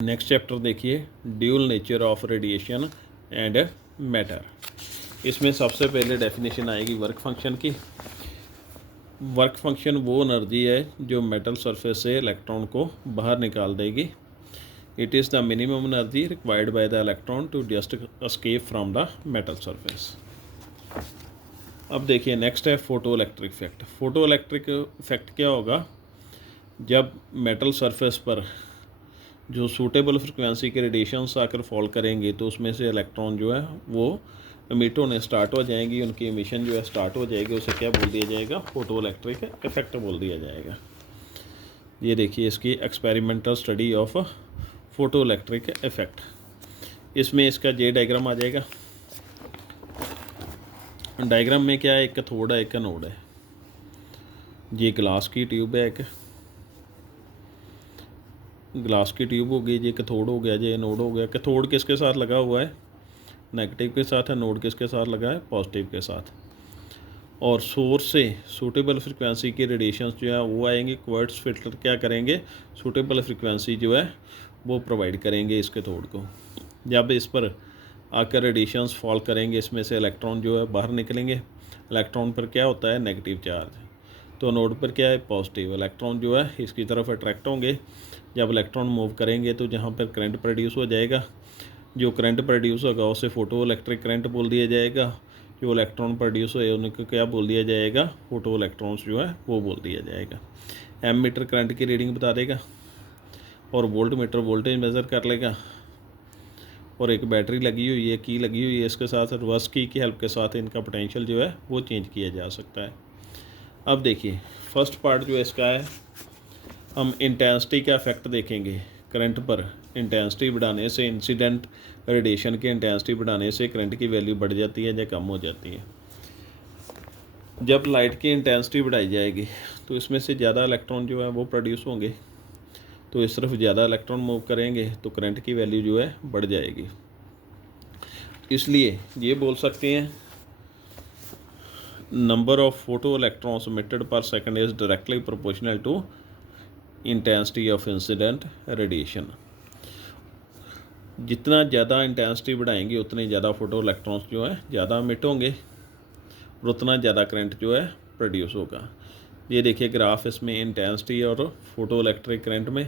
Next chapter देखिए, dual nature of radiation and matter. इसमें सबसे पहले डेफिनेशन आएगी वर्क फंक्शन की। वर्क फंक्शन वो एनर्जी है जो मेटल सरफेस से इलेक्ट्रॉन को बाहर निकाल देगी। It is the minimum energy required by the electron to just escape from the metal surface. अब देखिए नेक्स्ट है photo electric effect. Photo electric effect क्या होगा, जब मेटल सरफेस पर जो सूटेबल फ्रिक्वेंसी के रेडिएशंस आकर फॉल करेंगे तो उसमें से इलेक्ट्रॉन जो है वो एमिट होने स्टार्ट हो जाएंगी, उनकी एमिशन जो है स्टार्ट हो जाएगी। उसे क्या बोल दिया जाएगा, फोटो इलेक्ट्रिक इफेक्ट बोल दिया जाएगा। ये देखिए इसकी experimental study of photo electric effect. इसमें इसका जे डायग्राम आ जाएगा। डायग्राम में क्या है, एक कैथोड है एक एनोड है। ये ग्लास की ट्यूब है, एक ग्लास की ट्यूब हो गई, ये कैथोड हो गया, ये एनोड हो गया। कैथोड किसके साथ लगा हुआ है, नेगेटिव के साथ है। एनोड किसके साथ लगा है, पॉजिटिव के साथ। और सोर्स से सूटेबल फ्रिक्वेंसी के रेडिएशंस जो है वो आएंगे। क्वार्ट्ज फिल्टर क्या करेंगे, सूटेबल फ्रिक्वेंसी जो है वो प्रोवाइड करेंगे इस कैथोड को। जब इस पर आकर रेडिएशंस फॉल करेंगे, इसमें से इलेक्ट्रॉन जो है बाहर निकलेंगे। इलेक्ट्रॉन पर क्या होता है, नेगेटिव चार्ज। तो एनोड पर क्या है, पॉजिटिव। इलेक्ट्रॉन जो है इसकी तरफ अट्रैक्ट होंगे। जब इलेक्ट्रॉन मूव करेंगे तो जहाँ पर करंट प्रोड्यूस हो जाएगा, जो करंट प्रोड्यूस होगा उसे फोटो इलेक्ट्रिक करंट बोल दिया जाएगा। जो इलेक्ट्रॉन प्रोड्यूस हुए उनको क्या बोल दिया जाएगा, फोटो इलेक्ट्रॉन्स जो है वो बोल दिया जाएगा। एम मीटर करंट की रीडिंग बता देगा और वोल्ट मीटर वोल्टेज मेज़र कर लेगा। और एक बैटरी लगी हुई है, की लगी हुई है, इसके साथ रिवर्स की हेल्प के साथ इनका पोटेंशियल जो है वो चेंज किया जा सकता है। अब देखिए फर्स्ट पार्ट जो है इसका है, हम इंटेंसिटी का इफेक्ट देखेंगे करंट पर। इंटेंसिटी बढ़ाने से, इंसिडेंट रेडिएशन की इंटेंसिटी बढ़ाने से करंट की वैल्यू बढ़ जाती है या कम हो जाती है। जब लाइट की इंटेंसिटी बढ़ाई जाएगी तो इसमें से ज़्यादा इलेक्ट्रॉन जो है वो प्रोड्यूस होंगे, तो इस तरफ ज़्यादा इलेक्ट्रॉन मूव करेंगे तो करंट की वैल्यू जो है बढ़ जाएगी। इसलिए ये बोल सकते हैं number of photo electrons emitted per second is directly proportional to intensity of incident radiation. जितना ज़्यादा इंटेंसिटी बढ़ाएंगे उतने ज़्यादा फोटो इलेक्ट्रॉन्स जो है ज़्यादा एमिट होंगे और उतना ज़्यादा करंट जो है प्रोड्यूस होगा। ये देखिए ग्राफ, इसमें इंटेंसिटी और फोटो इलेक्ट्रिक करंट में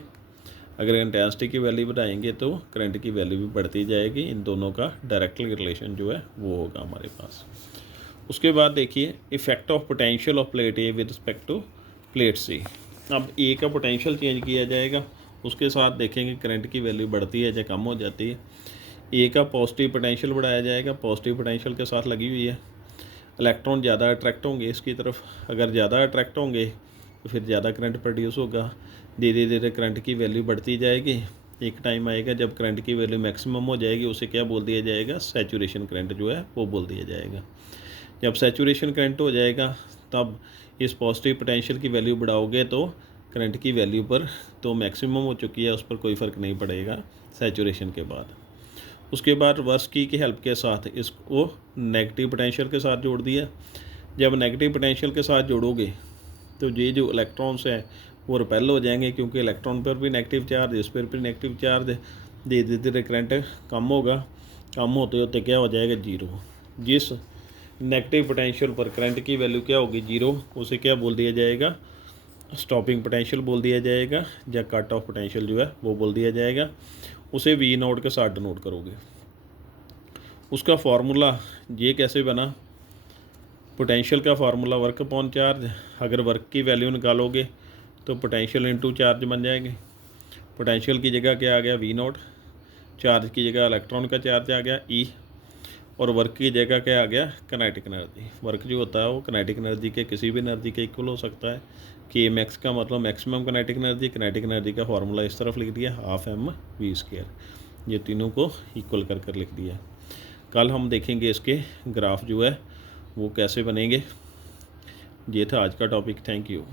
अगर इंटेंसिटी की वैल्यू बढ़ाएंगे तो करंट की वैल्यू भी बढ़ती जाएगी। इन दोनों का डायरेक्टली रिलेशन जो है वो होगा हमारे पास। उसके बाद देखिए effect of potential of plate A with respect to plate C. अब ए का पोटेंशियल चेंज किया जाएगा, उसके साथ देखेंगे करंट की वैल्यू बढ़ती है या कम हो जाती है। ए का पॉजिटिव पोटेंशियल बढ़ाया जाएगा, पॉजिटिव पोटेंशियल के साथ लगी हुई है। इलेक्ट्रॉन ज़्यादा अट्रैक्ट होंगे इसकी तरफ, अगर ज़्यादा अट्रैक्ट होंगे तो फिर ज़्यादा करंट प्रोड्यूस होगा। धीरे धीरे करंट की वैल्यू बढ़ती जाएगी। एक टाइम आएगा जब करंट की वैल्यू मैक्सिमम हो जाएगी, उसे क्या बोल दिया जाएगा, सैचुरेशन करंट जो है वो बोल दिया जाएगा। जब सैचुरेशन करंट हो जाएगा तब इस पॉजिटिव पोटेंशियल की वैल्यू बढ़ाओगे तो करंट की वैल्यू पर तो मैक्सिमम हो चुकी है, उस पर कोई फ़र्क नहीं पड़ेगा सैचुरेशन के बाद। उसके बाद रिवर्स की हेल्प के साथ इसको नेगेटिव पोटेंशियल के साथ जोड़ दिया। जब नेगेटिव पोटेंशियल के साथ जोड़ोगे तो ये जो इलेक्ट्रॉन्स हैं वो रिपेल हो जाएंगे, क्योंकि इलेक्ट्रॉन पर भी नेगेटिव चार्ज, इस पर भी नेगेटिव चार्ज। धीरे धीरे करंट कम होगा, कम होते होते क्या हो जाएगा, जीरो। जिस नेगेटिव पोटेंशियल पर करंट की वैल्यू क्या होगी, जीरो, उसे क्या बोल दिया जाएगा, स्टॉपिंग पोटेंशियल बोल दिया जाएगा, या कट ऑफ पोटेंशियल जो है वो बोल दिया जाएगा। उसे वी नोट के साथ डिनोट करोगे। उसका फार्मूला ये कैसे बना, पोटेंशियल का फार्मूला वर्क अपॉन चार्ज। अगर वर्क की वैल्यू निकालोगे तो पोटेंशियल इनटू चार्ज बन जाएंगे। पोटेंशियल की जगह क्या आ गया, वी नोट। चार्ज की जगह इलेक्ट्रॉन का चार्ज आ गया, ई। और वर्क की जगह क्या आ गया, किनेटिक एनर्जी। वर्क जो होता है वो किनेटिक एनर्जी के किसी भी एनर्जी के इक्वल हो सकता है। कि मैक्स का मतलब maximum kinetic energy. Kinetic energy का फार्मूला इस तरफ लिख दिया, हाफ एम वी स्क्वायर। ये तीनों को इक्वल कर कर लिख दिया। कल हम देखेंगे इसके ग्राफ जो है वो कैसे बनेंगे। ये था आज का टॉपिक। Thank you.